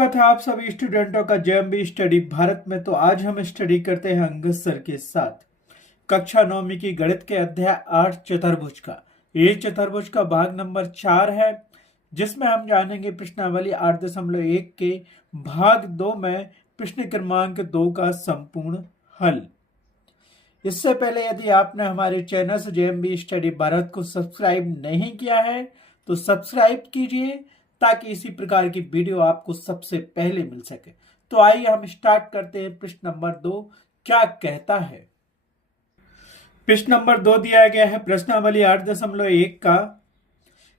स्वागत है आप सभी स्टूडेंटों का जेएमबी स्टडी भारत में। तो आज हम स्टडी करते हैं अंगद सर के साथ कक्षा 9वीं की गणित के अध्याय 8 चतुर्भुज का। ये चतुर्भुज का भाग नंबर 4 है, जिसमें हम जानेंगे प्रश्नावली 8.1 के भाग 2 में प्रश्न क्रमांक 2 का संपूर्ण हल। इससे पहले यदि आपने हमारे चैनल से जेएमबी स्टडी भारत को सब्सक्राइब नहीं किया है तो सब्सक्राइब कीजिए, ताकि इसी प्रकार की वीडियो आपको सबसे पहले मिल सके। तो आइए हम स्टार्ट करते हैं। प्रश्न नंबर 2 क्या कहता है। प्रश्न नंबर 2 दिया गया है प्रश्नावली 8.1 का।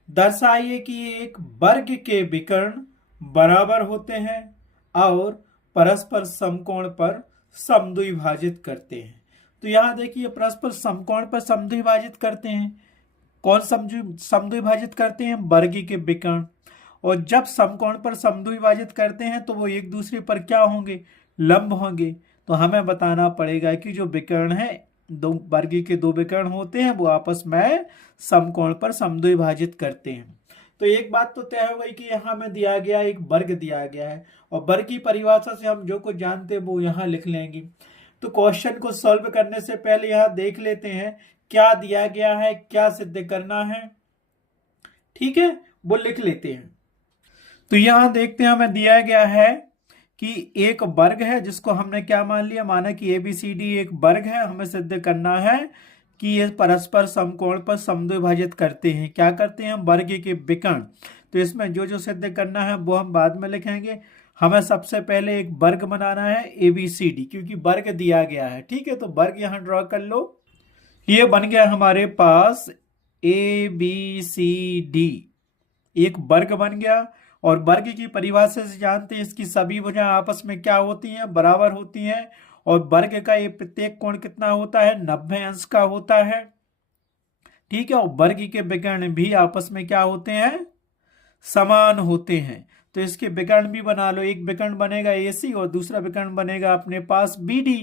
दर्शाइए कि एक वर्ग के विकर्ण बराबर होते हैं और परस्पर समकोण पर समद्विभाजित करते हैं। तो यहां देखिए, परस्पर समकोण पर समद्विभाजित करते हैं। कौन समद्विभाजित करते हैं? वर्ग के विकर्ण। और जब समकोण पर समद्विभाजित करते हैं तो वो एक दूसरे पर क्या होंगे? लंब होंगे। तो हमें बताना पड़ेगा कि जो विकर्ण है, दो वर्ग के दो विकर्ण होते हैं, वो आपस में समकोण पर समद्विभाजित करते हैं। तो एक बात तो तय हो गई कि यहाँ में दिया गया एक वर्ग दिया गया है, और वर्ग की परिभाषा से हम जो कुछ जानते हैं वो यहाँ लिख लेंगे। तो क्वेश्चन को सॉल्व करने से पहले यहाँ देख लेते हैं क्या दिया गया है, क्या सिद्ध करना है। ठीक है, वो लिख लेते हैं। तो यहां देखते हैं, हमें दिया गया है कि एक वर्ग है, जिसको हमने क्या मान लिया, माना कि ABCD एक वर्ग है। हमें सिद्ध करना है कि ये परस्पर समकोण पर समद्विभाजित करते हैं। क्या करते हैं? वर्ग के विकर्ण। तो इसमें जो जो सिद्ध करना है वो हम बाद में लिखेंगे। हमें सबसे पहले एक वर्ग बनाना है ABCD, क्योंकि वर्ग दिया गया है। ठीक है, तो वर्ग यहां ड्रॉ कर लो। ये बन गया हमारे पास ABCD, एक वर्ग बन गया। और वर्ग की परिभाषा से जानते हैं इसकी सभी भुजाएं आपस में क्या होती हैं? बराबर होती हैं। और वर्ग का ये प्रत्येक कोण कितना होता है? 90 अंश का होता है। ठीक है, और वर्ग के विकर्ण भी आपस में क्या होते हैं? समान होते हैं। तो इसके विकर्ण भी बना लो। एक विकर्ण बनेगा AC और दूसरा विकर्ण बनेगा अपने पास BD।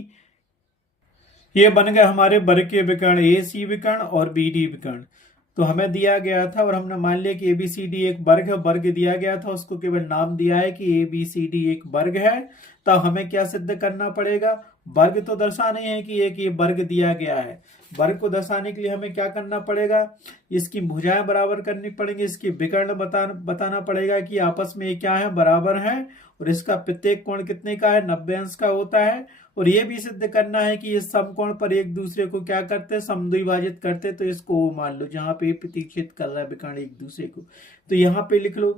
ये बन गए हमारे वर्ग के विकर्ण, AC विकर्ण और BD विकर्ण। तो हमें दिया गया था और हमने मान लिया कि ABCD एक वर्ग है। वर्ग दिया गया था, उसको केवल नाम दिया है कि ABCD एक वर्ग है। तो हमें क्या सिद्ध करना पड़ेगा? वर्ग तो दर्शाना ही है कि एक ये वर्ग दिया गया है। वर्ग को दर्शाने के लिए हमें क्या करना पड़ेगा? इसकी भुजाएं बराबर करनी पड़ेंगी, इसके विकर्ण बताना पड़ेगा कि आपस में ये क्या है? बराबर है। और इसका प्रत्येक कोण कितने का है? 90 अंश का होता है। और ये भी सिद्ध करना है कि इस समकोण पर एक दूसरे को क्या करते हैं? समद्विभाजित करते। तो इसको मान लो जहां पे प्रतिच्छेद कर रहा है विकर्ण एक दूसरे को। तो यहाँ पे लिख लो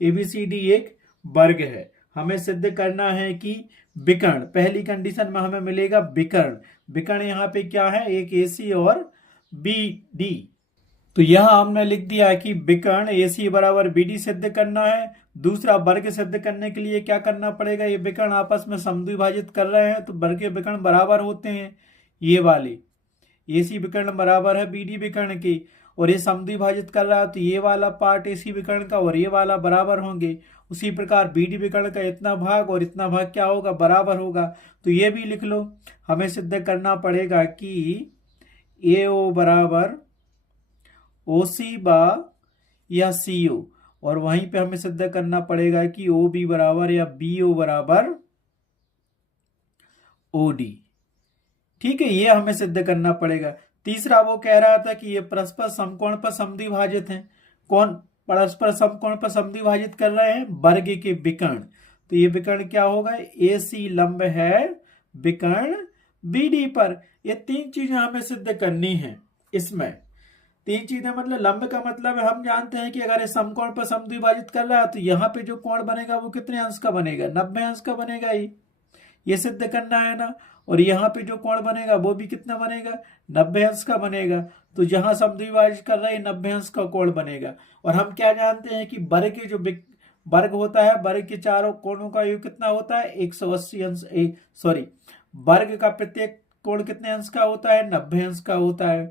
ABCD एक वर्ग है। हमें सिद्ध करना है कि विकर्ण, पहली कंडीशन में हमें मिलेगा विकर्ण। विकर्ण यहाँ पे क्या है? एक AC और BD। तो यहां हमने लिख दिया है कि विकर्ण AC बराबर BD सिद्ध करना है। दूसरा, वर्ग सिद्ध करने के लिए क्या करना पड़ेगा? ये विकर्ण आपस में समद्विभाजित कर रहे हैं, तो वर्ग के विकर्ण बराबर होते हैं। ये वाले AC विकर्ण बराबर है BD विकर्ण के, और ये समद्विभाजित कर रहा है, तो ये वाला पार्ट AC विकर्ण का और ये वाला बराबर होंगे। उसी प्रकार BD विकर्ण का इतना भाग और इतना भाग क्या होगा? बराबर होगा। तो ये भी लिख लो। हमें सिद्ध करना पड़ेगा कि AO बराबर OC बा या CO, और वहीं पे हमें सिद्ध करना पड़ेगा कि OB बराबर या BO बराबर OD। ठीक है, ये हमें सिद्ध करना पड़ेगा। तीसरा, वो कह रहा था कि ये परस्पर समकोण पर समद्विभाजित हैं। कौन परस्पर समकोण पर समद्विभाजित कर रहे हैं? वर्ग के विकर्ण। तो ये विकर्ण क्या होगा? AC लंब है विकर्ण BD पर। ये तीन चीजें हमें सिद्ध करनी है। इसमें तीन चीजें मतलब लंब का मतलब है, हम जानते हैं कि अगर ये समकोण पर समद्विभाजित कर रहा है तो यहाँ पे जो कोण बनेगा वो कितने अंश का बनेगा? 90 अंश का बनेगा। ये सिद्ध करना है ना। और यहाँ पे जो कोण बनेगा वो भी कितना बनेगा? 90 अंश का बनेगा। तो जहां समद्विभाजित कर रहा है 90 अंश का कोण बनेगा। और हम क्या जानते हैं कि वर्ग के जो वर्ग होता है, वर्ग के चारों कोणों का योग कितना होता है? 180 अंश। वर्ग का प्रत्येक कोण कितने अंश का होता है? 90 अंश का होता है।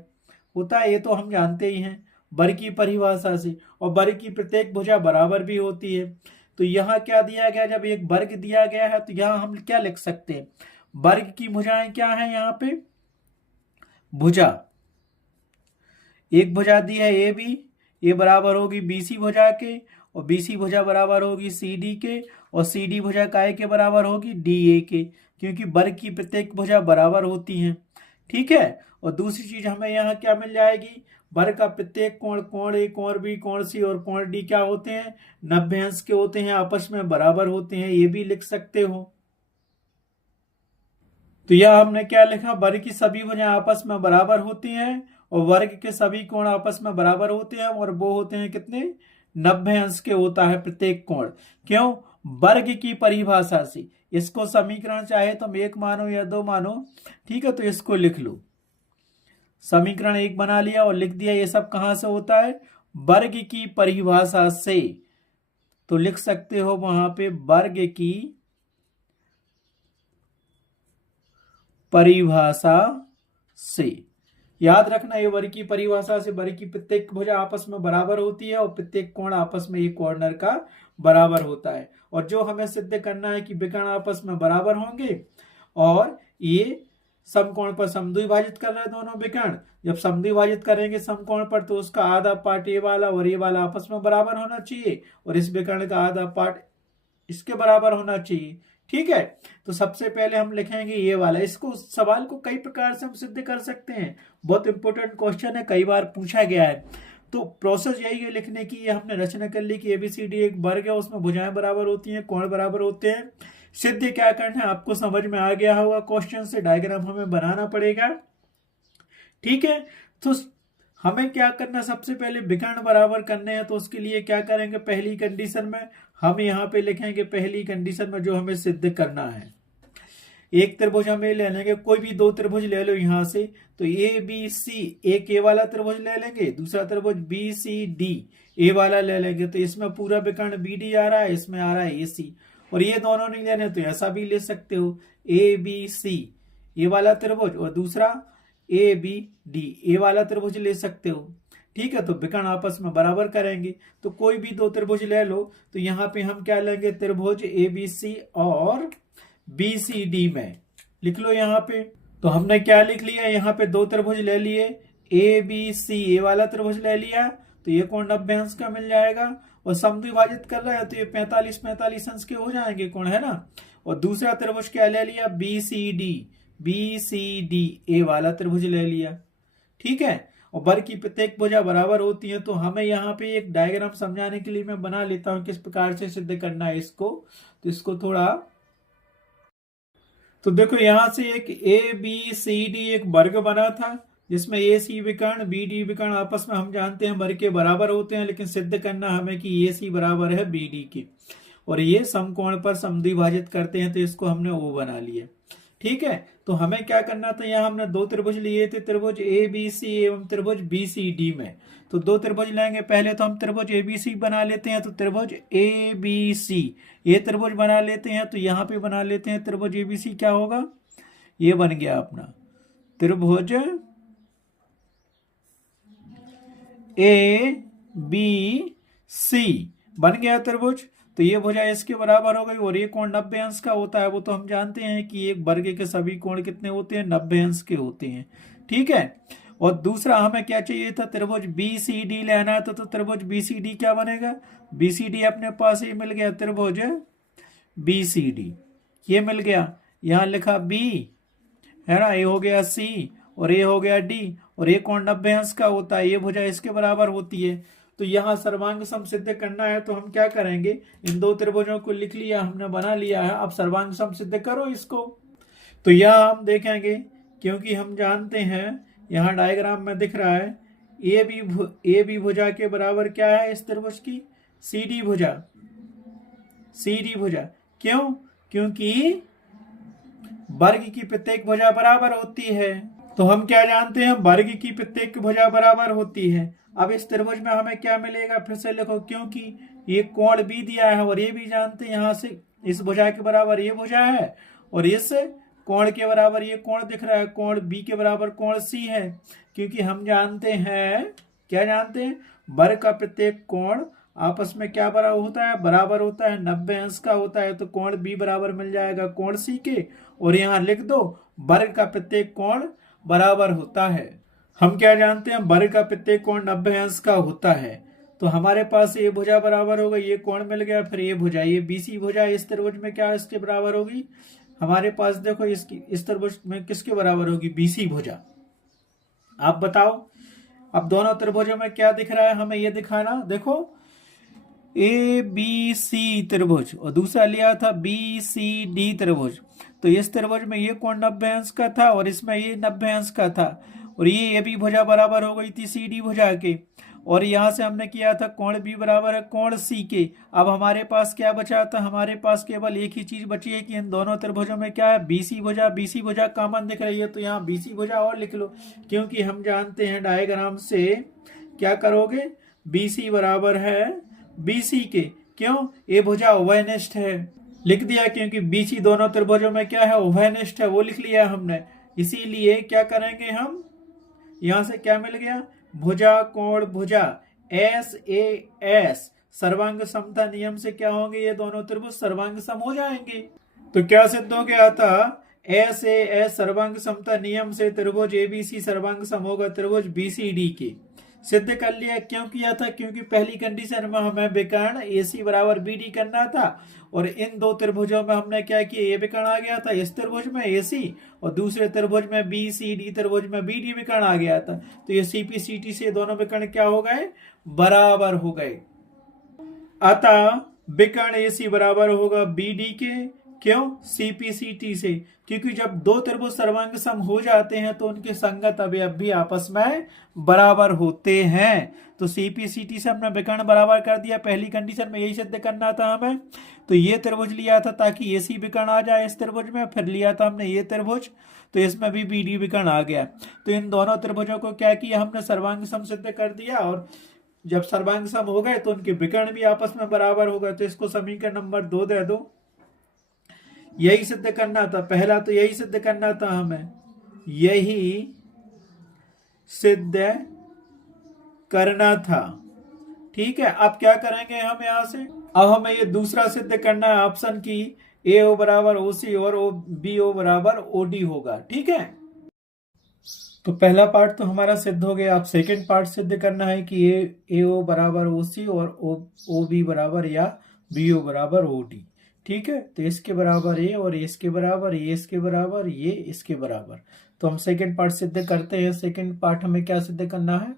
ये तो हम जानते ही हैं वर्ग की परिभाषा से। और वर्ग की प्रत्येक भुजा बराबर भी होती है। तो यहाँ क्या दिया गया? जब एक वर्ग दिया गया है तो यहाँ हम क्या लिख सकते हैं? वर्ग की भुजाएं क्या है? यहाँ पे भुजा, एक भुजा दी है AB, ये बराबर होगी BC भुजा के, और बीसी भुजा बराबर होगी CD के, और CD भुजा काय के बराबर होगी DA के, क्योंकि वर्ग की प्रत्येक भुजा बराबर होती हैं। ठीक है। और दूसरी चीज हमें यहाँ क्या मिल जाएगी, वर्ग का प्रत्येक कोण, कोण A, कोण B, कोण C और कोण D क्या होते हैं, 90 अंश के होते हैं, आपस में बराबर होते हैं, ये भी लिख सकते हो। तो यह हमने क्या लिखा, वर्ग की सभी भुजाएं आपस में बराबर होती हैं और वर्ग के सभी कोण आपस में बराबर होते हैं, और वो होते हैं कितने, 90 अंश के होता है प्रत्येक कोण। क्यों, वर्ग की परिभाषा से। इसको समीकरण चाहे तुम 1 मानो या 2 मानो, ठीक है, तो इसको लिख लो। समीकरण 1 बना लिया और लिख दिया। ये सब कहां से होता है, वर्ग की परिभाषा से। तो लिख सकते हो वहां पे वर्ग की परिभाषा से। याद रखना, ये वर्ग की परिभाषा से वर्ग की प्रत्येक भुजा आपस में बराबर होती है और प्रत्येक कोण आपस में एक कॉर्नर का बराबर होता है। और जो हमें सिद्ध करना है कि विकर्ण आपस में बराबर होंगे और ये समकोण पर समद्विभाजित कर रहे हैं दोनों विकर्ण। जब समद्विभाजित करेंगे समकोण पर तो उसका आधा पार्ट ये वाला और ये वाला आपस में बराबर होना चाहिए, और इस विकर्ण का आधा पार्ट इसके बराबर होना चाहिए। ठीक है। तो सबसे पहले हम लिखेंगे ये वाला। इसको सवाल को कई प्रकार से हम सिद्ध कर सकते हैं, बहुत इंपॉर्टेंट क्वेश्चन है, कई बार पूछा गया है। तो प्रोसेस यही है लिखने की। ये हमने रचना कर ली कि ABCD एक वर्ग है, उसमें भुजाएं बराबर होती हैं, कोण बराबर होते हैं। सिद्ध क्या करना है आपको समझ में आ गया होगा, क्वेश्चन से डायग्राम हमें बनाना पड़ेगा। ठीक है। तो हमें क्या करना, सबसे पहले विकर्ण बराबर करने हैं। तो उसके लिए क्या करेंगे, पहली कंडीशन में हम यहाँ पे लिखेंगे, पहली कंडीशन में जो हमें सिद्ध करना है, एक त्रिभुज हमें ले लेंगे, कोई भी 2 त्रिभुज ले लो यहां से। तो ABC, एक A वाला त्रिभुज ले लेंगे, दूसरा त्रिभुज BCD A वाला ले लेंगे। तो इसमें पूरा विकर्ण BD आ रहा है, इसमें आ रहा है AC, और ये दोनों नहीं लेने तो ऐसा भी ले सकते हो, ABC ये वाला त्रिभुज और दूसरा ABD ए वाला त्रिभुज ले सकते हो। ठीक है। तो विकर्ण आपस में बराबर करेंगे। तो कोई भी 2 त्रिभुज ले लो। तो यहाँ पे हम क्या लेंगे, त्रिभुज ABC और BCD में लिख लो यहाँ पे। तो हमने क्या लिख लिया, यहाँ पे 2 त्रिभुज ले लिए, ABC ए वाला त्रिभुज ले लिया, तो ये कोण 90 अंश का मिल जाएगा, और समद्विभाजित कर रहा है तो ये 45 अंश के हो जाएंगे कोण, है ना। और दूसरा त्रिभुज क्या ले लिया, BCD ए वाला त्रिभुज ले लिया। ठीक है। और वर्ग की प्रत्येक भुजा बराबर होती है। तो हमें यहाँ पे एक डायग्राम समझाने के लिए मैं बना लेता हूं किस प्रकार से सिद्ध करना है इसको। तो इसको थोड़ा, तो देखो यहां से एक ABCD एक वर्ग बना था, जिसमें AC विकर्ण BD विकर्ण आपस में हम जानते हैं वर्ग के बराबर होते हैं, लेकिन सिद्ध करना हमें कि AC बराबर है BD के, और ये समकोण पर समद्विभाजित करते हैं। तो इसको हमने O बना लिया। ठीक है। तो हमें क्या करना था, यहाँ हमने 2 त्रिभुज लिए थे, त्रिभुज ABC एवं त्रिभुज BCD में। तो 2 त्रिभुज लेंगे, पहले तो हम त्रिभुज ABC बना लेते हैं। तो त्रिभुज ABC ये त्रिभुज बना लेते हैं। तो यहाँ पे बना लेते हैं त्रिभुज ABC, क्या होगा, ये बन गया अपना त्रिभुज ABC बन गया त्रिभुज। तो ये भुजा इसके बराबर हो गई, और ये कोण 90 अंश का होता है। वो तो हम जानते हैं कि एक वर्ग के सभी कोण कितने होते हैं, 90 अंश के होते हैं। ठीक है। और दूसरा हमें क्या चाहिए था, त्रिभुज BCD लेना था। तो त्रिभुज BCD क्या बनेगा, BCD अपने पास ही मिल गया, त्रिभुज BCD ये मिल गया। यहाँ लिखा B है ना, ये हो गया C और ये हो गया D, और ये कोण 90 अंश का होता है, ये भुजा इसके बराबर होती है। तो यहाँ सर्वांग सम सिद्ध करना है। तो हम क्या करेंगे, इन 2 त्रिभुजों को लिख लिया हमने, बना लिया है। अब सर्वांग सम सिद्ध करो इसको। तो यह हम देखेंगे, क्योंकि हम जानते हैं यहाँ डायग्राम में दिख रहा है AB भुजा के बराबर क्या है इस त्रिभुज की, CD भुजा। क्यों, क्योंकि वर्ग की प्रत्येक भुजा बराबर होती है। तो हम क्या जानते हैं, वर्ग की प्रत्येक भुजा बराबर होती है। अब इस त्रिभुज में हमें क्या मिलेगा, फिर से लिखो, क्योंकि ये कोण B दिया है, और ये भी जानते हैं यहाँ से इस भुजा के बराबर ये भुजा है, और इस कोण के बराबर ये कोण दिख रहा है, कोण B के बराबर कोण C है। क्योंकि हम जानते हैं, क्या जानते हैं, वर्ग का प्रत्येक कोण आपस में क्या बराबर होता है 90 अंश का होता है। तो कोण B बराबर मिल जाएगा कोण C के, और यहाँ लिख दो वर्ग का प्रत्येक कोण बराबर होता है। हम क्या जानते हैं, वर्ग का प्रत्येक कोण 90 अंश का होता है। तो तो हमारे पास ये भुजा बराबर होगा, ये कोण मिल गया, फिर ये भुजा, ये बीसी भुजा इस त्रिभुज में क्या इसके बराबर होगी, हमारे पास देखो इसकी इस त्रिभुज में किसके बराबर होगी, बीसी भुजा। आप बताओ अब दोनों त्रिभुजों में क्या दिख रहा है, हमें ये दिखाना। देखो ए बी सी त्रिभुज और दूसरा लिया था बी सी डी त्रिभुज। तो इस त्रिभुज में ये कोण 90 अंश का था और इसमें ये 90 अंश का था, और ये भी भुजा बराबर हो गई थी सी डी भुजा के, और यहां से हमने किया था कोण बी बराबर है कोण सी के। अब हमारे पास क्या बचा था, हमारे पास केवल एक ही चीज बची है कि इन दोनों त्रिभुजों में क्या है, बीसी भुजा। बीसी भुजा कॉमन दिख रही है तो यहाँ बीसी भुजा और लिख लो, क्योंकि हम जानते हैं डायग्राम से क्या करोगे, बीसी बराबर है बीसी के। क्यों, ये भुजा उभयनिष्ठ है, लिख दिया, क्योंकि बीसी दोनों त्रिभुजों में क्या है, उभयनिष्ठ है, वो लिख लिया हमने। इसीलिए क्या करेंगे हम, यहां से क्या मिल गया, भुजा कोण भुजा एस ए एस सर्वांग समता नियम से क्या होंगे, ये दोनों त्रिभुज सर्वांग सम हो जाएंगे। तो क्या सिद्ध हो गया था, एस ए एस सर्वांग समता नियम से त्रिभुज एबीसी सर्वांग सम होगा त्रिभुज बीसीडी के। सिद्ध कर लिया। क्यों किया था, क्योंकि पहली कंडीशन में हमें विकर्ण एसी बराबर बीडी करना था, और इन दो त्रिभुजों में हमने क्या किया, ये विकर्ण आ गया था इस त्रिभुज में एसी, और दूसरे त्रिभुज में बी सी डी त्रिभुज में बीडी विकर्ण आ गया था। तो ये सीपीसीटी से दोनों विकर्ण क्या हो गए, बराबर हो गए। अतः विकर्ण एसी बराबर होगा बीडी के। क्यों, सीपीसीटी से, क्योंकि जब दो त्रिभुज सर्वांग सम हो जाते हैं तो उनके संगत अवयव भी आपस में बराबर होते हैं। तो सीपीसीटी से हमने विकर्ण बराबर कर दिया, पहली कंडीशन में यही सिद्ध करना था हमें। तो ये त्रिभुज लिया था ताकि एसी विकर्ण आ जाए इस त्रिभुज में, फिर लिया था हमने ये त्रिभुज, तो इसमें भी बीडी विकर्ण आ गया। तो इन दोनों त्रिभुजों को क्या किया हमने, सर्वांग सम सिद्ध कर दिया, और जब सर्वांग सम हो गए तो उनके विकर्ण भी आपस में बराबर हो गए। तो इसको समीकरण नंबर 2 दे दो। यही सिद्ध करना था, पहला तो यही सिद्ध करना था हमें, यही सिद्ध करना था। ठीक है, अब क्या करेंगे हम यहां से, अब हमें ये दूसरा सिद्ध करना है ऑप्शन की, ए ओ बराबर ओ सी और ओ बी ओ बराबर ओ डी होगा। ठीक है, तो पहला पार्ट तो हमारा सिद्ध हो गया। अब सेकंड पार्ट सिद्ध करना है कि ए ओ बराबर ओ सी और ओ बी बराबर या बी ओ बराबर ओ डी। ठीक है, तो इसके बराबर ए और इसके बराबर, ये इसके बराबर, ये इसके बराबर। तो हम सेकंड पार्ट सिद्ध करते हैं। सेकंड पार्ट हमें क्या सिद्ध करना है,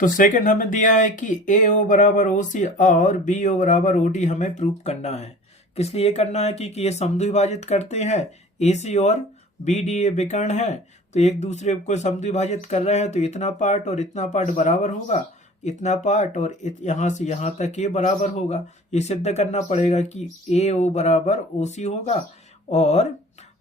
तो सेकंड हमें दिया है कि ए ओ बराबर ओ सी और बी ओ बराबर ओ डी हमें प्रूव करना है। किस लिए करना है, क्योंकि ये समद्विभाजित करते हैं, ए सी और बी डी ए विकर्ण है, तो एक दूसरे को समद्विभाजित कर रहे हैं, तो इतना पार्ट और इतना पार्ट बराबर होगा, इतना पार्ट और यहां से यहां तक ये बराबर होगा। ये सिद्ध करना पड़ेगा कि ए ओ बराबर ओ सी होगा और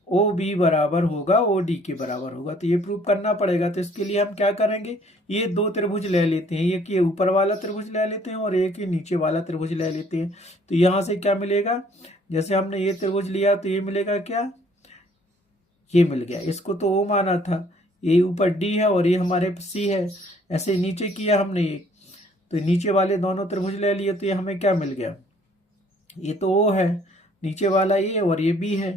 ओ बी बराबर होगा ओ डी के बराबर होगा। तो ये प्रूव करना पड़ेगा। तो इसके लिए हम क्या करेंगे, ये दो त्रिभुज ले लेते हैं, एक ये ऊपर वाला त्रिभुज ले लेते हैं और एक ये नीचे वाला त्रिभुज ले लेते हैं। तो यहां से क्या मिलेगा, जैसे हमने ये त्रिभुज लिया तो ये मिलेगा क्या, ये मिल गया, इसको तो ओ माना था, ये ऊपर डी है और ये हमारे सी है। ऐसे नीचे किया हमने ये, तो नीचे वाले दोनों त्रिभुज ले लिए, तो ये हमें क्या मिल गया, ये तो ओ है, नीचे वाला ये और ये बी है,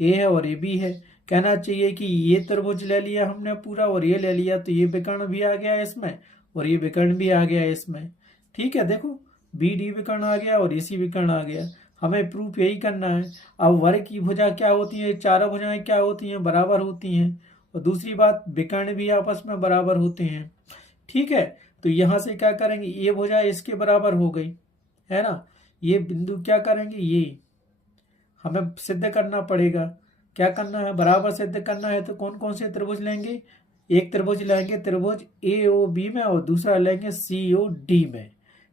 ए है और ये बी है। कहना चाहिए कि ये त्रिभुज ले लिया हमने पूरा और ये ले लिया, तो ये विकर्ण भी आ गया इसमें और ये विकर्ण भी आ गया इसमें। ठीक है, देखो बी डी विकर्ण आ गया और इसी विकर्ण आ गया। हमें प्रूफ यही करना है। अब वर्ग की भुजा क्या होती है, चारों भुजाएं क्या होती हैं, बराबर होती हैं, और दूसरी बात विकर्ण भी आपस में बराबर होते हैं। ठीक है, तो यहां से क्या करेंगे, ये भुजा इसके बराबर हो गई है ना, ये बिंदु क्या करेंगे, ये हमें सिद्ध करना पड़ेगा। क्या करना है, बराबर सिद्ध करना है, तो कौन कौन से त्रिभुज लेंगे, एक त्रिभुज लेंगे त्रिभुज ए ओ बी में और दूसरा लेंगे सी ओ डी में।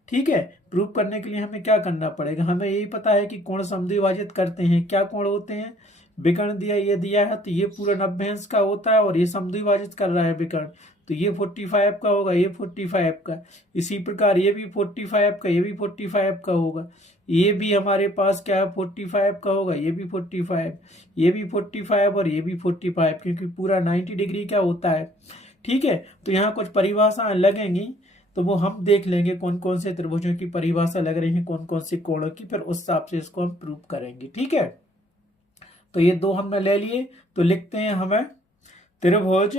ठीक है, प्रूव करने के लिए हमें क्या करना पड़ेगा, हमें यही पता है कि कोण समद्विभाजित करते हैं। क्या कोण होते हैं, विकर्ण दिया, ये दिया है तो ये पूरा 90 अंश का होता है और ये समद्विभाजित कर रहा है विकर्ण, तो ये 45 का होगा, ये 45 का। इसी प्रकार ये भी 45 का, ये भी 45 का होगा। ये भी हमारे पास क्या है, 45 का होगा, ये भी 45, ये भी 45 और ये भी 45, क्योंकि पूरा 90 डिग्री क्या होता है। ठीक है, तो यहाँ कुछ परिभाषाएं लगेंगी, तो वो हम देख लेंगे कौन कौन से त्रिभुजों की परिभाषा लग रही है, कौन कौन से कोणों की, फिर उस हिसाब से इसको हम प्रूव करेंगे। ठीक है, तो ये दो हमने ले लिए, तो लिखते हैं हमें त्रिभुज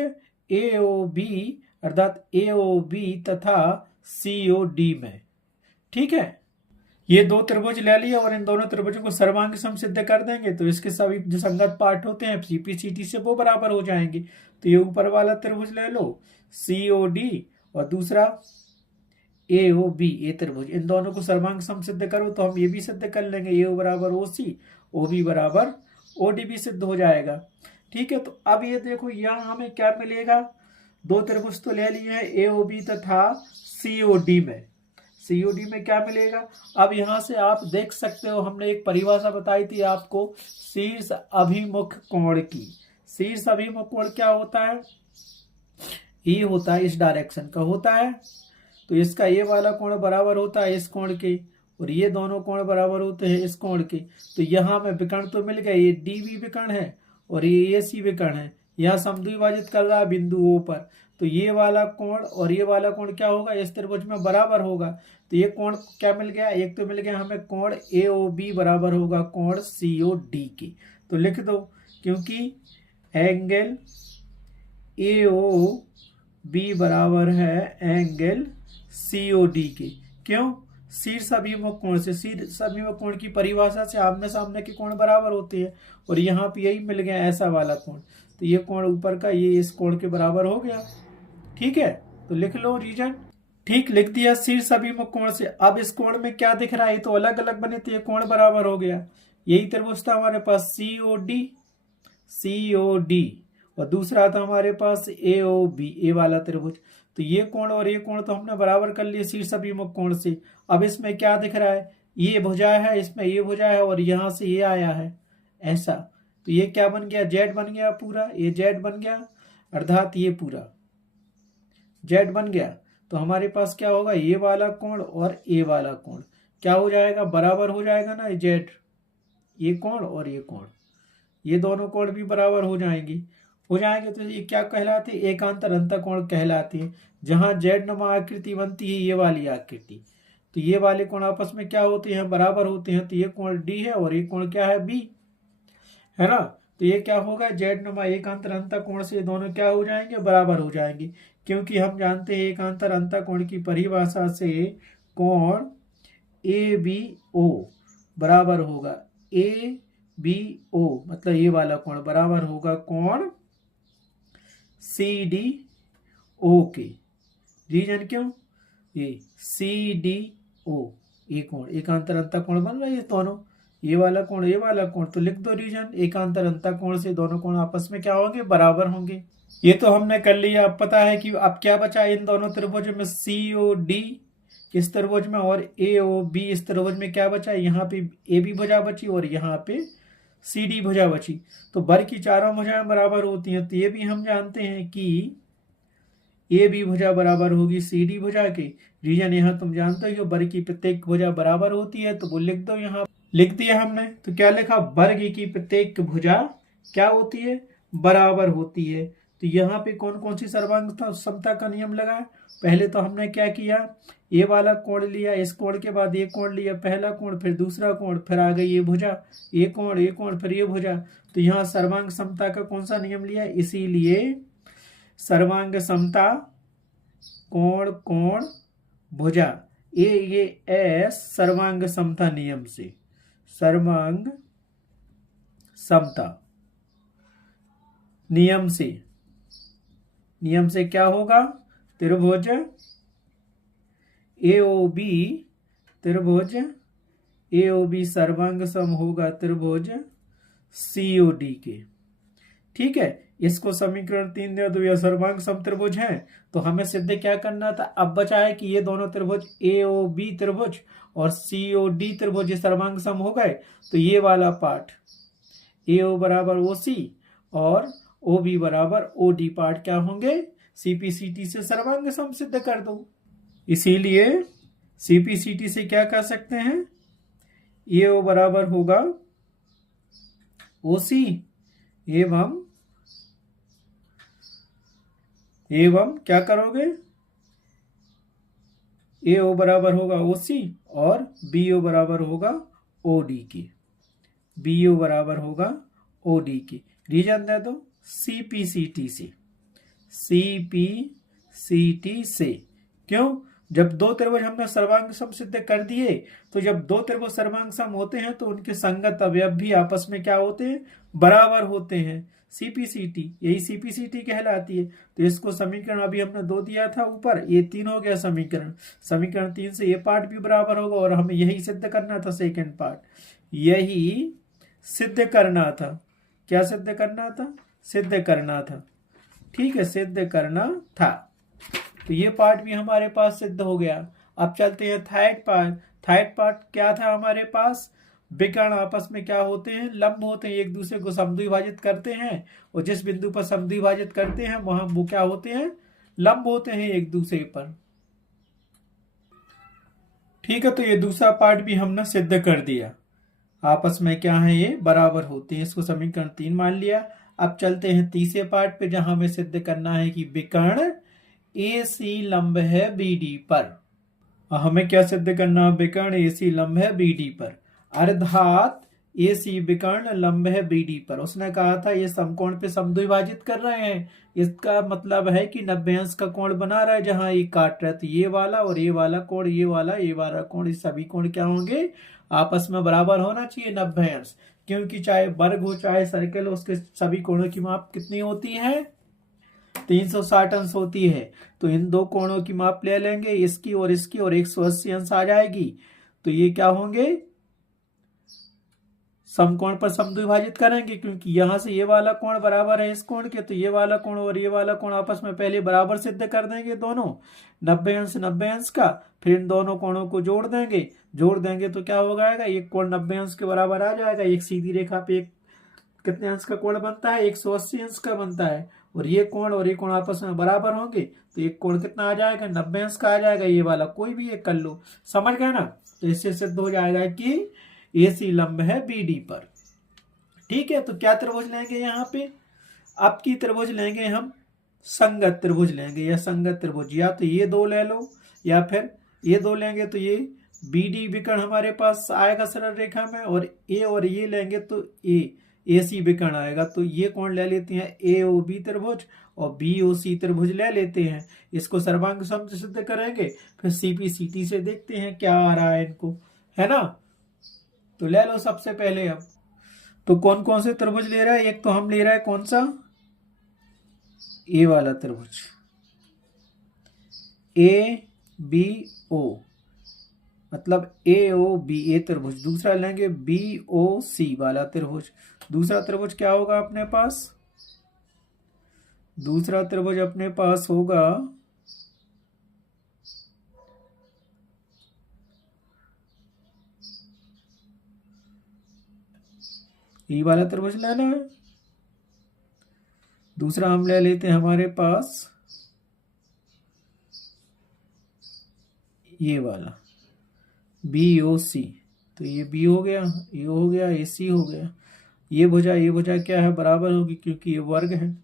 ए ओ बी अर्थात ए ओ बी तथा COD में। ठीक है, ये दो त्रिभुज ले लिए और इन दोनों त्रिभुजों को सर्वांग सम सिद्ध कर देंगे तो इसके सभी जो संगत पार्ट होते हैं CPCT से वो बराबर हो जाएंगे। तो ये ऊपर वाला त्रिभुज ले लो COD और दूसरा AOB, ये त्रिभुज, इन दोनों को सर्वांग सम सिद्ध करो तो हम ये भी सिद्ध कर लेंगे, AO बराबर OC, OB बराबर OD भी सिद्ध हो जाएगा। ठीक है, तो अब ये देखो यहाँ हमें क्या मिलेगा, दो त्रिभुज तो ले लिए हैं AOB तथा COD में। COD में क्या मिलेगा, अब यहां से आप देख सकते हो हमने एक परिभाषा बताई थी आपको शीर्ष अभिमुख कोण की। शीर्ष अभिमुख कोण क्या होता है, ये होता है इस डायरेक्शन का होता है, तो इसका ये वाला कोण बराबर होता है इस कोण के और ये दोनों कोण बराबर होते हैं इस कोण के। तो यहाँ में विकर्ण तो मिल गया, ये DB विकर्ण है और ये AC विकर्ण है, यहाँ समद्विभाजित कर रहा है बिंदु O पर। तो ये वाला कोण और ये वाला कोण क्या होगा, इस त्रिभुज में बराबर होगा। तो ये कोण क्या मिल गया, एक तो मिल गया हमें कोण AOB बराबर होगा कोण COD के। तो लिख दो, क्योंकि एंगल AOB बराबर है एंगल COD के। क्यों, शीर्ष अभिमुख कोण से, शीर्ष अभिमुख कोण की परिभाषा से आमने सामने के कोण बराबर होते हैं और यहाँ पे यही मिल गया ऐसा वाला कोण। तो ये कोण ऊपर का ये इस कोण के बराबर हो गया। ठीक है, तो लिख लो रीजन। ठीक, लिख दिया शीर्ष अभिमुख कोण से। अब इस कोण में क्या दिख रहा है, तो अलग अलग बने तो ये कोण बराबर हो गया। यही त्रिभुज था हमारे पास COD और दूसरा था हमारे पास AOB, ए वाला त्रिभुज। तो ये कोण और ये कोण तो हमने बराबर कर लिए शीर्ष अभिमुख कोण से। अब इसमें क्या दिख रहा है, ये भुजा है, इसमें ये भुजा है और यहां से ये आया है ऐसा। तो ये क्या बन गया, Z बन गया पूरा, ये Z बन गया, अर्थात ये पूरा Z बन गया। तो हमारे पास क्या होगा, ये वाला कोण और ये वाला कोण क्या हो जाएगा, बराबर हो जाएगा ना, Z, ये कोण और ये कोण, ये दोनों कोण भी बराबर हो जाएंगे। तो ये क्या कहलाते हैं, एकांतर अंतःकोण कहलाते हैं। जहां Z नुमा आकृति बनती है, ये वाली आकृति, तो ये वाले कोण आपस में क्या होते हैं, बराबर होते हैं। तो ये कोण D है और ये कोण क्या है, B है ना। तो ये क्या होगा, Z नुमा एकांतर अंतःकोण से दोनों क्या हो जाएंगे, बराबर हो जाएंगे। क्योंकि हम जानते हैं एकांतर अंतःकोण की परिभाषा से कोण ABO बराबर होगा, ABO मतलब ये वाला कोण बराबर होगा कोण CDO के। रीजन क्यों, ये CDO, ये कोण एकांतर अंतःकोण बन रहा है, ये दोनों, ये वाला कोण ये वाला कोण। तो लिख दो रीजन, एकांतर अंतःकोण से दोनों कोण आपस में क्या होंगे, बराबर होंगे। ये तो हमने कर लिया। अब पता है कि अब क्या बचा इन दोनों त्रिभुजों में, COD इस त्रिभुज में और AOB इस त्रिभुज में क्या बचा, यहाँ पे AB भुजा बची और यहाँ पे CD भुजा बची। तो बर की चारों भुजाएं बराबर होती हैं, तो ये भी हम जानते हैं कि AB भुजा बराबर होगी CD भुजा के। रीजन यहाँ तुम जानते हो बर की प्रत्येक भुजा बराबर होती है, तो वो लिख दो, यहाँ लिख दिया हमने। तो क्या लिखा, वर्ग की प्रत्येक भुजा क्या होती है, बराबर होती है। तो यहाँ पे कौन कौन सी सर्वांग समता का नियम लगा, पहले तो हमने क्या किया, ये वाला कोण लिया, इस कोण के बाद ये कोण लिया, पहला कोण फिर दूसरा कोण, फिर आ गई ये भुजा, ये कोण फिर ये भुजा। तो यहाँ सर्वांग समता का कौन सा नियम लिया, इसीलिए सर्वांग समता कोण कोण भुजा, ये एस सर्वांग समता नियम से, सर्वांग समता नियम से क्या होगा, त्रिभुज AOB सर्वांग सम होगा त्रिभुज COD के। ठीक है, इसको समीकरण 3 दे दो, यह सर्वांग सम त्रिभुज है। तो हमें सिद्ध क्या करना था, अब बचा है कि ये दोनों त्रिभुज AOB त्रिभुज और COD त्रिभुज सर्वांग सम हो गए। तो ये वाला पार्ट AO बराबर OC और OB बराबर OD पार्ट क्या होंगे, CPCT से सर्वांग सम सिद्ध कर दो। इसीलिए CPCT से क्या कर सकते हैं, AO बराबर होगा OC एवं क्या करोगे, AO बराबर होगा OC और BO बराबर होगा OD की, BO बराबर होगा OD की। रीजन दे दो, CPCT से, क्यों, जब दो त्रिभुज हमने सर्वांग सम सिद्ध कर दिए, तो जब दो त्रिभुज सर्वांग सम होते हैं तो उनके संगत अवयव भी आपस में क्या होते हैं, बराबर होते हैं। सीपीसीटी, यही सीपीसीटी कहलाती है। तो इसको समीकरण अभी हमने 2 दिया था ऊपर, ये 3 हो गया समीकरण। समीकरण 3 से ये पार्ट भी बराबर होगा, और हमें यही सिद्ध करना था, सेकेंड पार्ट यही सिद्ध करना था। क्या सिद्ध करना था? सिद्ध करना था। ठीक है, सिद्ध करना था। तो ये पार्ट भी हमारे पास सिद्ध हो गया। अब चलते हैं थायड पार्ट। थायड पार्ट क्या था हमारे पास? विकर्ण आपस में क्या होते हैं, लंब होते हैं, एक दूसरे को समद्विभाजित करते हैं, और जिस बिंदु पर समद्विभाजित करते हैं वहां वो क्या होते हैं, लंब होते हैं एक दूसरे पर। ठीक है, तो ये दूसरा पार्ट भी हमने सिद्ध कर दिया, आपस में क्या है, ये बराबर होते हैं। इसको समीकरण 3 मान लिया। अब चलते हैं तीसरे पार्ट पे, जहां हमें सिद्ध करना है कि विकर्ण AC लंब है BD पर। हमें क्या सिद्ध करना है, विकर्ण AC लंब है BD पर, अर्थात AC विकर्ण लंब है BD पर। उसने कहा था ये समकोण पे समद्विभाजित कर रहे हैं, इसका मतलब है कि 90 अंश का कोण बना रहा है, जहां ये काट रहा है। तो ये वाला और ये वाला कोण, ये वाला कोण, ये सभी कोण क्या होंगे, आपस में बराबर होना चाहिए 90 अंश। क्योंकि चाहे वर्ग हो चाहे सर्कल हो, उसके सभी कोणों की माप कितनी होती है, 360 अंश होती है। तो इन दो कोणों की माप ले लेंगे, इसकी और 180 अंश आ जाएगी। तो ये क्या होंगे, समकोण पर समद्विभाजित करेंगे, क्योंकि यहां से ये वाला कोण बराबर है इस कोण के, तो ये वाला कोण और ये वाला कोण आपस में पहले बराबर सिद्ध कर देंगे दोनों, 90 अंश का। फिर इन दोनों कोणों को जोड़ देंगे तो क्या हो जाएगा, एक कोण 90 अंश के बराबर आ जाएगा। एक सीधी रेखा पे एक कितने अंश का कोण बनता है, 180 अंश का बनता है। और ये कोण आपस में बराबर होंगे, तो एक कोण कितना आ जाएगा, 90 अंश का आ जाएगा। ये वाला कोई भी एक कर लो, समझ गए ना। तो इससे सिद्ध हो जाएगा कि AC लंब है BD पर। ठीक है, तो क्या त्रिभुज लेंगे यहाँ पे, अब की त्रिभुज लेंगे हम संगत त्रिभुज लेंगे, या संगत त्रिभुज, या तो ये दो ले लो या फिर ये दो लेंगे। तो ये BD विकर्ण हमारे पास आएगा सरल रेखा में, और ये लेंगे तो AC विकर्ण आएगा। तो ये कौन ले लेते हैं, AOB त्रिभुज, और BOC त्रिभुज ले लेते हैं। इसको सर्वांग सम से सिद्ध करेंगे, फिर CPCT से देखते हैं क्या आ रहा है इनको, है ना। तो ले लो सबसे पहले। अब तो कौन कौन से त्रिभुज ले रहा है, एक तो हम ले रहा है कौन सा, ए वाला त्रिभुज, ABO मतलब AOB ए त्रिभुज। दूसरा लेंगे BOC वाला त्रिभुज। दूसरा त्रिभुज क्या होगा अपने पास, दूसरा त्रिभुज अपने पास होगा ये वाला त्रिभुज लेना है। दूसरा हम ले लेते हैं हमारे पास ये वाला BOC। तो ये B हो गया, ये हो गया, AC हो गया। ये भुजा क्या है, बराबर होगी, क्योंकि ये वर्ग है।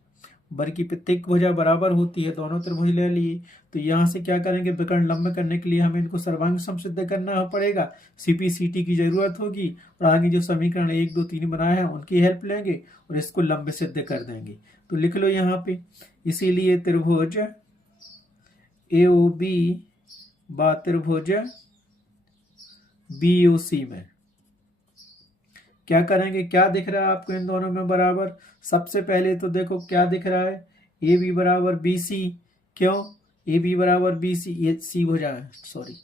वर्ग की प्रत्येक भुजा बराबर होती है। दोनों त्रिभुज ले लिए। तो यहाँ से क्या करेंगे, विकर्ण लंब करने के लिए हमें इनको सर्वांग सम सिद्ध करना पड़ेगा, CPCT की जरूरत होगी। और आगे जो समीकरण 1 2 3 बनाए हैं उनकी हेल्प लेंगे और इसको लंब सिद्ध कर देंगे। तो लिख लो यहाँ पे, इसीलिए त्रिभुज AOB व त्रिभुज BOC में क्या करेंगे, क्या दिख रहा है आपको इन दोनों में बराबर। सबसे पहले तो देखो क्या दिख रहा है, AB बराबर BC। क्यों, AB बराबर BC, ये C भुजा है, सॉरी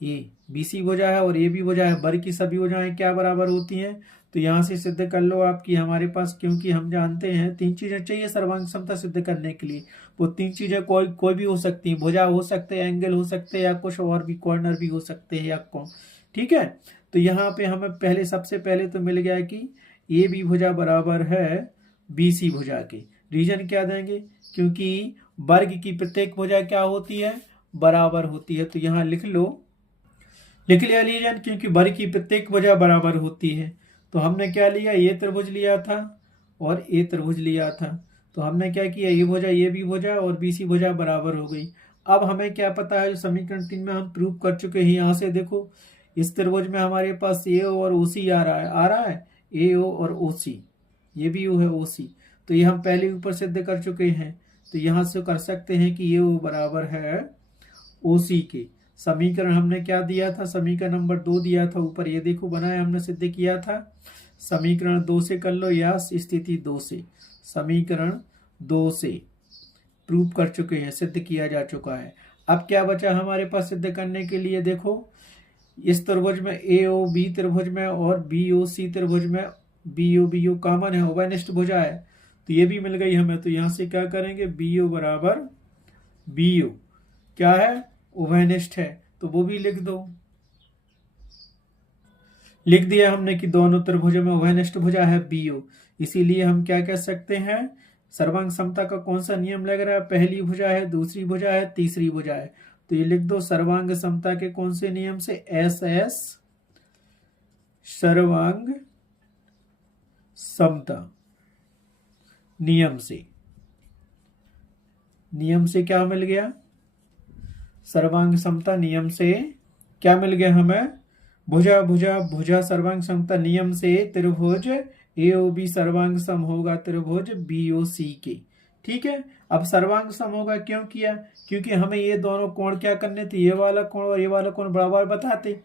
ये BC भुजा है और AB भुजा है। वर्ग की सभी भुजाएं क्या बराबर होती हैं। तो यहाँ से सिद्ध कर लो आपकी हमारे पास, क्योंकि हम जानते हैं 3 चीजें चाहिए सर्वांग समता सिद्ध करने के लिए। वो 3 चीजें कोई भी हो सकती है, भुजा हो सकते हैं, एंगल हो सकते हैं, या कुछ और भी कॉर्नर भी हो सकते हैं, या कौन। ठीक है, तो यहाँ पे हमें सबसे पहले तो मिल गया कि AB भुजा बराबर है BC भुजा के। रीजन क्या देंगे, क्योंकि वर्ग की प्रत्येक भुजा क्या होती है, बराबर होती है। तो यहाँ लिख लिया रीजन, क्योंकि वर्ग की प्रत्येक भुजा बराबर होती है। तो हमने क्या लिया, ये त्रिभुज लिया था और ये त्रिभुज लिया था। तो हमने क्या किया, ये भुजा ये भी भुजा और BC भुजा बराबर हो गई। अब हमें क्या पता है, जो समीकरण 3 में हम प्रूव कर चुके हैं। यहाँ से देखो, इस त्रिभुज में हमारे पास AO और OC आ रहा है AO और OC, ये भी O है OC। तो ये हम पहले ऊपर सिद्ध कर चुके हैं। तो यहाँ से कर सकते हैं कि AO बराबर है OC के। समीकरण हमने क्या दिया था, समीकरण नंबर 2 दिया था ऊपर, ये देखो बनाया हमने, सिद्ध किया था। समीकरण 2 से कर लो या स्थिति 2 से, समीकरण 2 से प्रूव कर चुके हैं, सिद्ध किया जा चुका है। अब क्या बचा हमारे पास सिद्ध करने के लिए, देखो इस त्रिभुज में AOB त्रिभुज में और BOC त्रिभुज में BO कॉमन है, उभयनिष्ठ भुजा है, तो ये भी मिल गई हमें। तो यहां से क्या करेंगे, BO बराबर BO क्या है, उभयनिष्ठ है, तो वो भी लिख दो। लिख दिया हमने कि दोनों त्रिभुजों में उभयनिष्ठ भुजा है BO, इसीलिए हम क्या कह सकते हैं, सर्वांग समता का कौन सा नियम लग रहा है, पहली भुजा है, दूसरी भुजा है, तीसरी भुजा है, तो ये लिख दो सर्वांग समता के कौन से नियम से, SS सर्वांग समता नियम से। नियम से क्या मिल गया, सर्वांग समता नियम से क्या मिल गया हमें, भुजा भुजा भुजा सर्वांग समता नियम से त्रिभुज AOB सर्वांग सम होगा त्रिभुज BOC के। ठीक है, अब सर्वांग सम होगा क्यों किया, क्योंकि हमें ये दोनों कोण क्या करने थे, ये वाला कोण और ये वाला कोण बराबर बताते,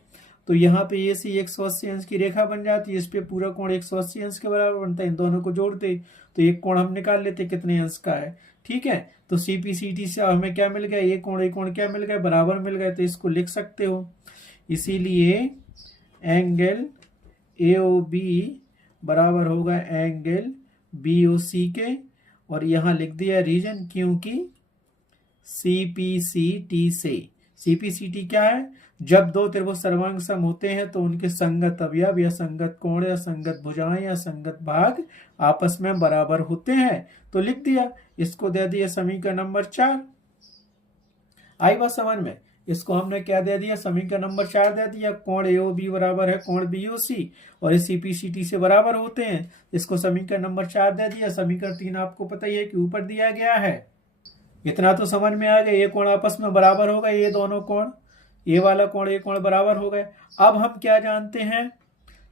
तो यहाँ पे AC 180 अंश की रेखा बन जाती है, इस पे पूरा कोण 180 अंश के बराबर बनता है, इन दोनों को जोड़ते तो एक कोण हम निकाल लेते कितने अंश का है। ठीक है, तो CPCT से हमें क्या मिल गया, एक कोण क्या मिल गया, बराबर मिल गए, तो इसको लिख सकते हो। इसीलिए एंगल AOB बराबर होगा एंगल BOC के, और यहां लिख दिया रीजन, क्योंकि CPCT से, CPCT क्या है, जब दो त्रिभुज सर्वांग सम होते हैं तो उनके संगत अवयव या संगत कोण या संगत भुजाएं या संगत भाग आपस में बराबर होते हैं, तो लिख दिया, इसको दे दिया समीकरण नंबर 4। आई बात समझ में, इसको हमने क्या दे दिया, समीकरण नंबर 4 दे दिया, कोण AOB बराबर है कोण BOC और इस CPCT से बराबर होते हैं, इसको समीकरण नंबर 4 दे दिया। समीकरण 3 आपको पता ही है कि ऊपर दिया गया है, इतना तो समझ में आ गया, ये कोण आपस में बराबर होगा, ये दोनों कोण, ये वाला कोण ये कोण बराबर हो गए। अब हम क्या जानते हैं,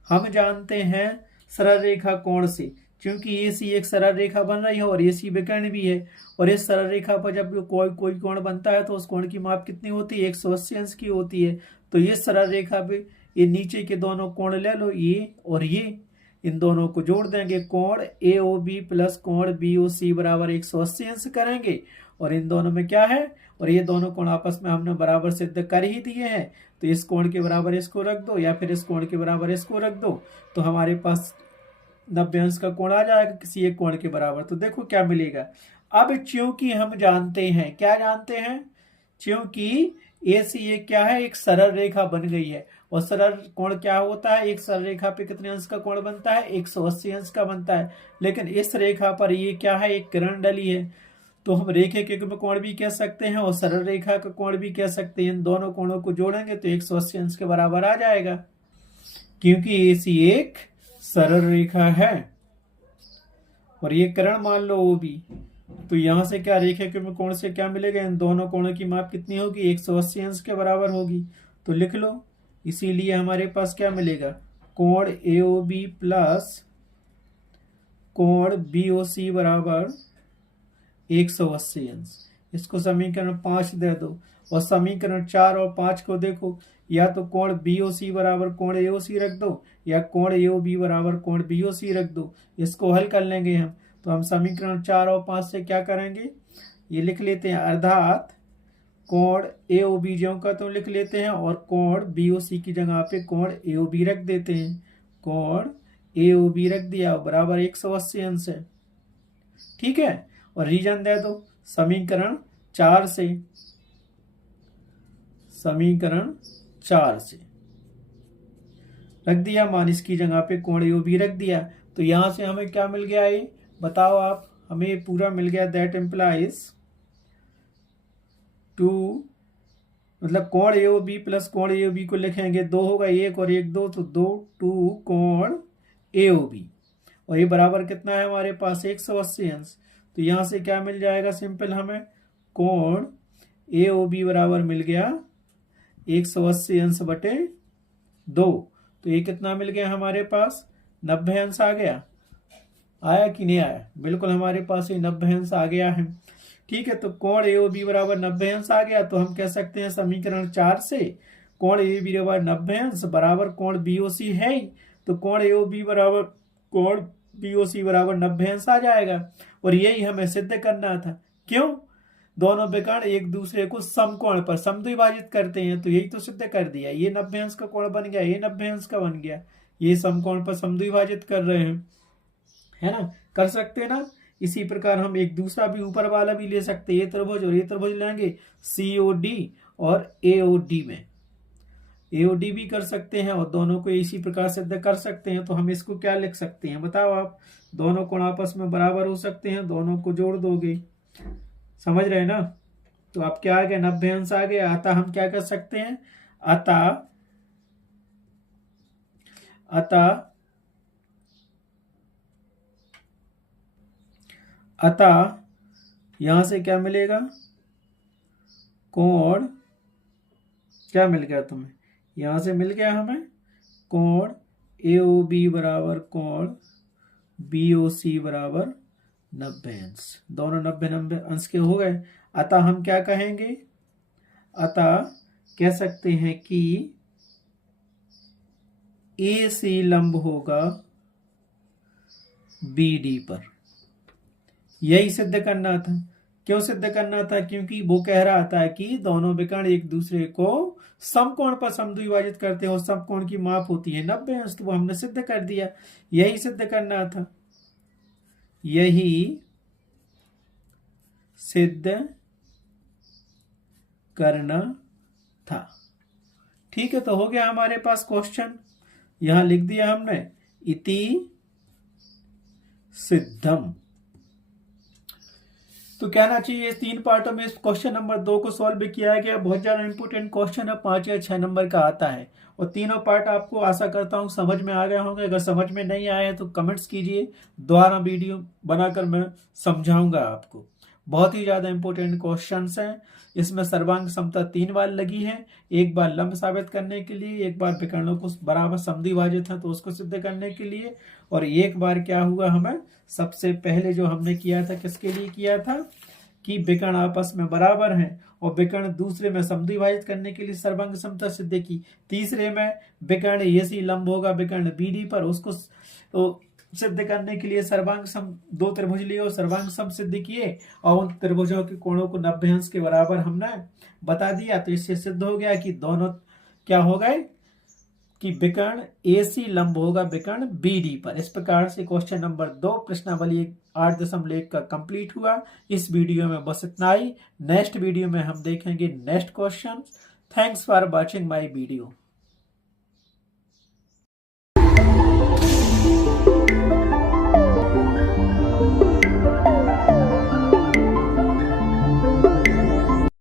हम जानते हैं सरल रेखा कोण से, क्योंकि AC एक सरल रेखा बन रही है और AC विकर्ण भी है, और इस सरल रेखा पर जब कोई कोण बनता है तो उस कोण की माप कितनी होती है, 180 अंश की होती है। तो ये सरल रेखा पे ये नीचे के दोनों कोण ले लो, ये और ये, इन दोनों को जोड़ देंगे, कोण AOB प्लस कोण BOC बराबर 180 अंश करेंगे, और इन दोनों में क्या है, और ये दोनों कोण आपस में हमने बराबर सिद्ध कर ही दिए हैं, तो इस कोण के बराबर इसको रख दो या फिर इस कोण के बराबर इसको रख दो, तो हमारे पास 90 अंश का कोण आ जाएगा किसी एक कोण के बराबर। तो देखो क्या मिलेगा। अब चूंकि हम जानते हैं, क्या जानते हैं, क्योंकि AC एक क्या है, एक सरल रेखा बन गई है, और सरल कोण क्या होता है, एक सरल रेखा पे कितने अंश का कोण बनता है, 180 अंश का बनता है, लेकिन इस रेखा पर ये क्या है, एक किरण डली है, तो हम रेखे के कोण भी कह सकते हैं और सरल रेखा का कोण भी कह सकते हैं, इन दोनों कोणों को जोड़ेंगे तो 180 अंश के बराबर आ जाएगा, क्योंकि AC एक सरल रेखा है और ये किरण मान लो OB, तो यहां से क्या रेखे के कोण से क्या मिलेगा, इन दोनों कोणों की माप कितनी होगी, 180 अंश के बराबर होगी, तो लिख लो। इसीलिए हमारे पास क्या मिलेगा, कोण AOB प्लस कोण BOC बराबर 180 अंश। इसको समीकरण 5 दे दो, और समीकरण 4 और 5 को देखो, या तो कोण BOC बराबर कोण AOC रख दो या कोण AOB बराबर कोण BOC रख दो, इसको हल कर लेंगे हम। तो हम समीकरण 4 और 5 से क्या करेंगे, ये लिख लेते हैं, अर्थात कोण AOB जो का तो लिख लेते हैं और कोण BOC की जगह पे कोण AOB रख देते हैं, कोण AOB रख दिया बराबर 180 अंश है। ठीक है, और रीजन दे दो समीकरण 4 से, समीकरण 4 से रख दिया, मान इसकी जगह पे कोण AOB रख दिया, तो यहां से हमें क्या मिल गया, ये बताओ आप, हमें पूरा मिल गया, दैट इम्प्लाइज 2, मतलब कोण AOB प्लस कोण AOB को लिखेंगे, 2 होगा 1 और 1 2, तो 2 कोण AOB, और ये बराबर कितना है हमारे पास, 180 अंश। तो यहां से क्या मिल जाएगा, सिंपल हमें कोण AOB बराबर मिल गया 180 अंश बटे 2, तो ये कितना मिल गया हमारे पास, 90 अंश आ गया, आया कि नहीं आया, बिल्कुल हमारे पास ये 90 अंश आ गया है। ठीक है, तो कोण AOB बराबर 90 अंश आ गया। तो हम कह सकते हैं समीकरण 4 से कोण AOB बराबर 90 अंश बराबर कोण BOC है ही, तो कोण AOB बराबर कोण BOC बराबर 90 अंश आ जाएगा। और यही हमें सिद्ध करना था। क्यों? दोनों विकर्ण एक दूसरे को समकोण पर समद्विभाजित करते हैं, तो यही तो सिद्ध कर दिया। ये 90 अंश का कोण बन गया, ये 90 अंश का बन गया, ये समकोण पर समद्विभाजित कर रहे हैं, है ना? कर सकते हैं ना। इसी प्रकार हम एक दूसरा भी ऊपर वाला भी ले सकते हैं, ये त्रिभुज और ये त्रिभुज लेंगे COD और AOD में, AOD भी कर सकते हैं और दोनों को इसी प्रकार सिद्ध कर सकते हैं। तो हम इसको क्या लिख सकते हैं बताओ आप? दोनों कोण आपस में बराबर हो सकते हैं, दोनों को जोड़ दोगे, समझ रहे हैं ना? तो आप क्या आ गया, 90 अंश आ गया। अतः हम क्या कर सकते हैं, अतः यहां से क्या मिलेगा, कोण क्या मिल गया तुम्हें, यहां से मिल गया हमें कोण AOB बराबर कोण BOC बराबर 90 अंश, दोनों 90 अंश के हो गए। अतः हम क्या कहेंगे, अतः कह सकते हैं कि AC लंब होगा BD पर। यही सिद्ध करना था। क्यों सिद्ध करना था? क्योंकि वो कह रहा था कि दोनों विकर्ण एक दूसरे को समकोण पर समद्विभाजित करते हैं और समकोण की माप होती है 90 अंश, तो वो हमने सिद्ध कर दिया। यही सिद्ध करना था, यही सिद्ध करना था। ठीक है, तो हो गया हमारे पास क्वेश्चन, यहां लिख दिया हमने, इति सिद्धम। तो कहना चाहिए इस 3 पार्टों में इस क्वेश्चन नंबर 2 को सॉल्व भी किया गया। बहुत ज्यादा इंपोर्टेंट क्वेश्चन है, 5 या 6 नंबर का आता है और तीनों पार्ट आपको आशा करता हूं समझ में आ गए होंगे। अगर समझ में नहीं आए तो कमेंट्स कीजिए, दोबारा वीडियो बनाकर मैं समझाऊंगा आपको। बहुत ही ज्यादा इंपोर्टेंट क्वेश्चंस हैं। इसमें सर्वांग समता 3 बार लगी है, एक बार लंब साबित करने के लिए, एक बार विकर्णों को बराबर समद्विभाजित है तो उसको सिद्ध करने के लिए, और एक बार क्या हुआ, हमें सबसे पहले जो हमने किया था किसके लिए किया था कि विकर्ण आपस में बराबर हैं और विकर्ण दूसरे में समद्विभाजित करने के लिए सर्वांग समता सिद्ध की। तीसरे में विकर्ण AC लंब होगा विकर्ण BD पर, उसको तो सिद्ध करने के लिए सर्वांग सम 2 त्रिभुज लिए और सर्वांग सम सिद्ध किए और उन त्रिभुजों के कोणों को 90 अंश के बराबर हमने बता दिया। तो इससे सिद्ध हो गया कि दोनों क्या हो गए कि विकर्ण AC लंब होगा विकर्ण BD पर। इस प्रकार से क्वेश्चन नंबर 2 प्रश्नावली 8.1 का कंप्लीट हुआ। इस वीडियो में बस इतना ही। नेक्स्ट वीडियो में हम देखेंगे next question. Thanks for watching my video.